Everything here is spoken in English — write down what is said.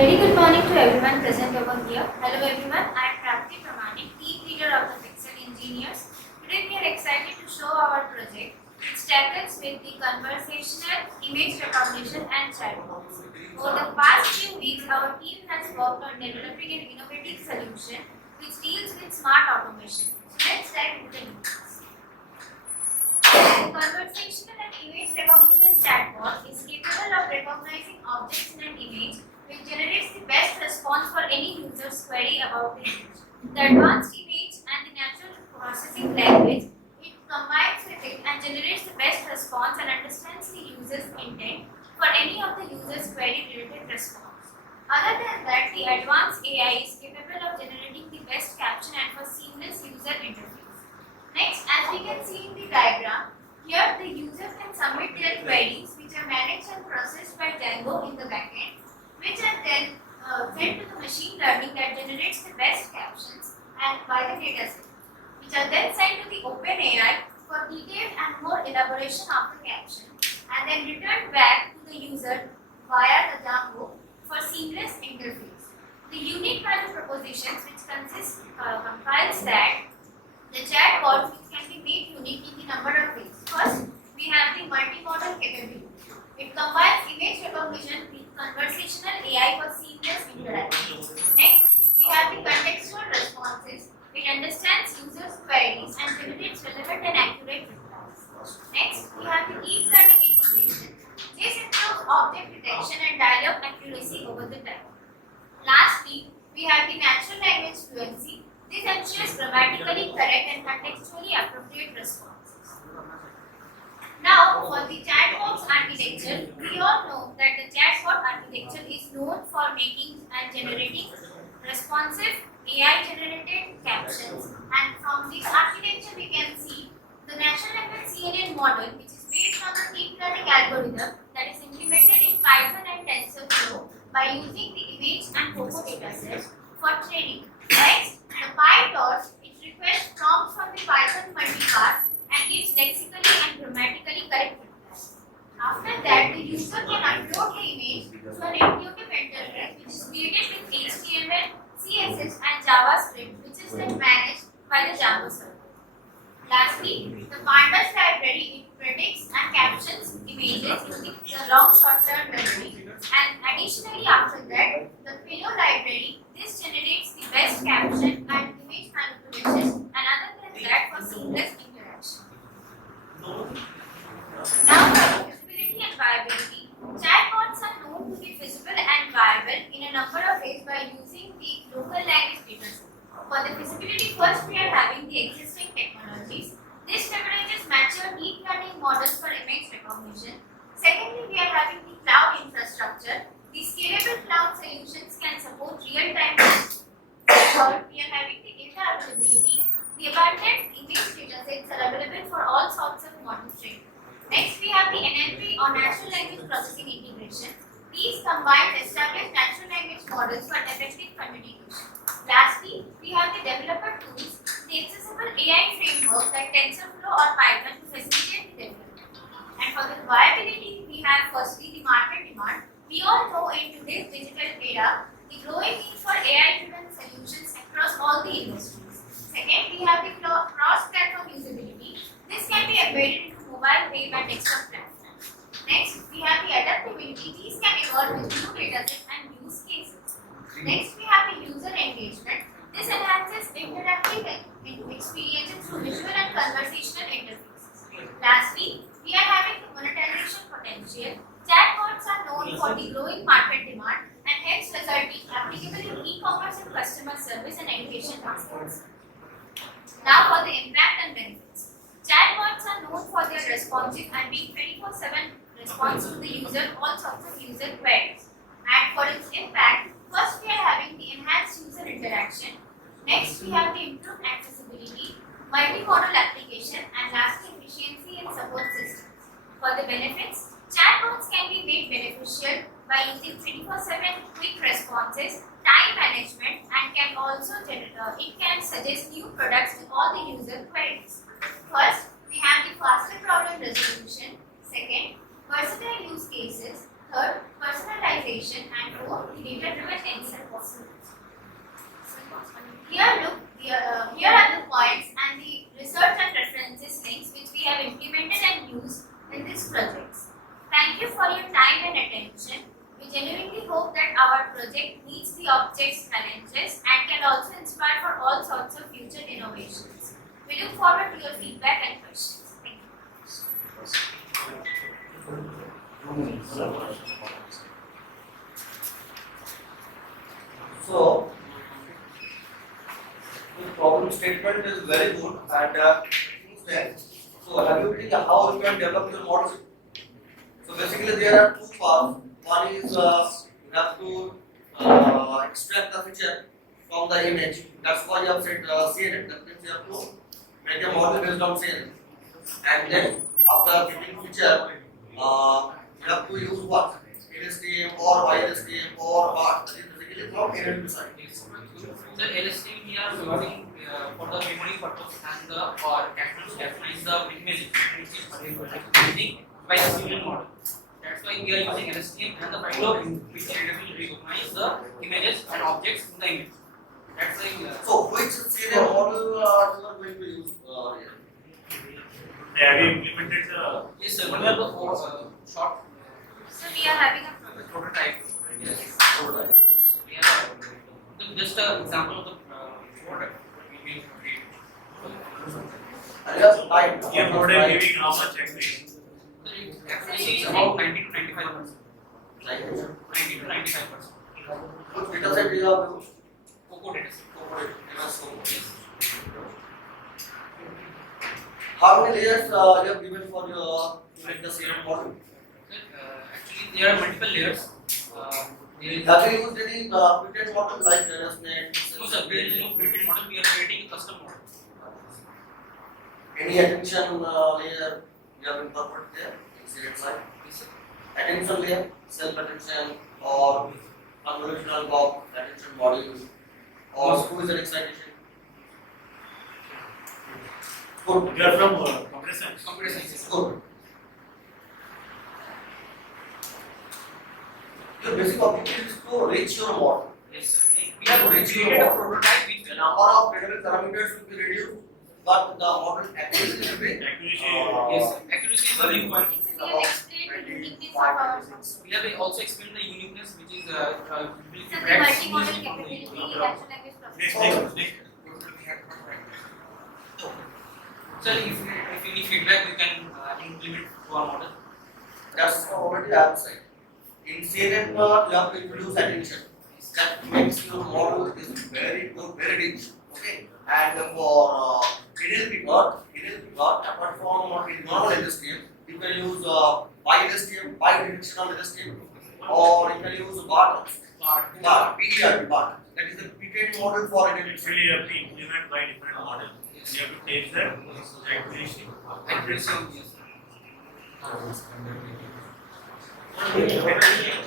Very good morning to everyone present over here. Hello everyone, I am Prapti Pramanik, team leader of the Pixel Engineers. Today we are excited to show our project which tackles with the conversational image recognition and chatbots. Over the past few weeks, our team has worked on developing an innovative solution which deals with smart automation. So let's dive into the details. The conversational and image recognition chatbot is capable of recognizing objects in an image which generates the best response for any user's query about the image. The advanced image and the natural processing language, it combines with it and generates the best response and understands the user's intent for any of the user's query related response. Other than that, the advanced AI is capable of generating the best caption and for seamless user interface. Next, as we can see in the diagram, here the user can submit their queries which are managed and processed by Django in the backend, which are then fed to the machine learning that generates the best captions and by the dataset, which are then sent to the OpenAI for detailed and more elaboration of the caption and then returned back to the user via the Django for seamless interface. The unique value propositions which compiles that the chatbots which can be made unique in the number of ways. First, we have the multimodal capability. It combines image recognition with conversational AI for seamless interaction. Next, we have the contextual responses. It understands users' queries and generates relevant and accurate replies. Next, we have the deep learning integration. This improves object detection and dialogue accuracy over the time. Lastly, we have the natural language fluency. This ensures grammatically correct and contextually appropriate responses. Now, for the chatbot architecture, we all know that the chatbot architecture is known for making and generating responsive AI-generated captions. And from this architecture, we can see the natural language CNN model, which is based on the deep learning algorithm that is implemented in Python and TensorFlow by using the image and photo datasets for training. Next, the PyTorch, it requests prompts from the Python multipart and gives lexically and grammatically correct replies. After that, the user can upload the image to an intuitive interface which is created with HTML, CSS and JavaScript, which is then managed by the Django server. Lastly, the Pandas library, it predicts and captions images using the long short-term memory. And additionally, after that, the Pillow library, this generates the best caption and image manipulation, and other than that, for seamless interaction. Now, for feasibility and viability, chatbots are known to be feasible and viable in a number of ways by using the local language dataset. For the feasibility, first we are having the existing technologies. This leverages mature deep learning models for image recognition. Secondly, we are having the cloud infrastructure. The scalable cloud solutions can support real-time. Third, we are having the data availability. The abundant image datasets are available for all sorts of model training. Next, we have the NLP or natural language processing integration. These combine established natural language models for effective communication. Lastly, we have the developer tools, the accessible AI framework like TensorFlow or Python to facilitate the development. And for the viability, we have firstly the market demand. We all know in today's digital era, the growing need for AI-driven solutions across all the industries. Second, we have the cross-platform usability. This can be embedded into mobile, web and desktop platforms. Next, we have the adaptability. These can evolve with new datasets and use cases. Next, we have the user engagement. This enhances interactive experiences through visual and conversational interfaces. Lastly, we are having the monetization potential. Chatbots are known for the growing market demand and hence resulting applicable in e-commerce and customer service and education markets. Now for the impact and benefits. Chatbots are known for their responsive and being 24/7 response to the user, all sorts of user queries. And for its impact, first we are having the enhanced user interaction. Next we have the improved accessibility, multimodal application, and lastly efficiency in support systems. For the benefits, chatbots can be made beneficial by using 24/7 quick responses, time management, and can also it can suggest new products to all the user queries. First, we have the faster problem resolution. Second, versatile use cases. Third, personalization. visualization and O, data-driven insights. Here are the points and the research and references links which we have implemented and used in these projects. Thank you for your time and attention. We genuinely hope that our project meets the object's challenges and can also inspire for all sorts of future innovations. We look forward to your feedback and questions. Thank you. So, the problem statement is very good and so have you think how you can develop your model? So basically there are two parts. One is you have to extract the feature from the image. That's why you have said CNN. That means you have to make a model based on CNN. And then after getting feature, you have to use what? LSTM or YLSTM or what? That is basically from NLP side. The LSTM we are using for the memory purpose and the capitalize the image which is using by the CNN model. That's why we are using LSTM and the framework which will recognize the images and objects in the image. That's why. So which CNN model you are going to use here? Have you implemented the? Yes, sir. One of the short So we are having a prototype. Yes. Prototype. Yes, we have just an example of the product we will create. And you have time. Your model giving how much accuracy? The accuracy is about 90 to 95%. Like 90 to 95%. which data set you have used? Coco data set. Yes. How many layers you have given for your to make the CNN model? Actually, there are multiple layers. There is Have you used any pre-trained model like ResNet? no sir, there is no pre-trained model. We are creating a custom model. Any attention layer you have incorporated there in CNN side? Yes, sir. Attention layer, self-attention or convolutional block attention module or squeeze and excitation. Good. You are from computer science. Computer science. Good. Your basic objective is to reach your model. Yes, sir. We have created a prototype which The number of critical parameters will be reduced, but the model accuracy will be Accuracy. yes, sir. Accuracy is the big point. So we have explained the uniqueness of our system. We have also explained the uniqueness which is So the multi-model capability, natural language processing. Sir, if you need feedback, you can implement to our model. That's already I have said. In CNN, you have to introduce attention. That makes your model is very good, very deep. Okay. And for NLP part, apart from normal LSTM, you can use bi-LSTM, bi-directional LSTM, or you can use BART, PDRP, BART. That is the pre-trained model for NLP. Actually, you have to implement by different model. You have to take that accuracy. Accuracy, yes. Okay.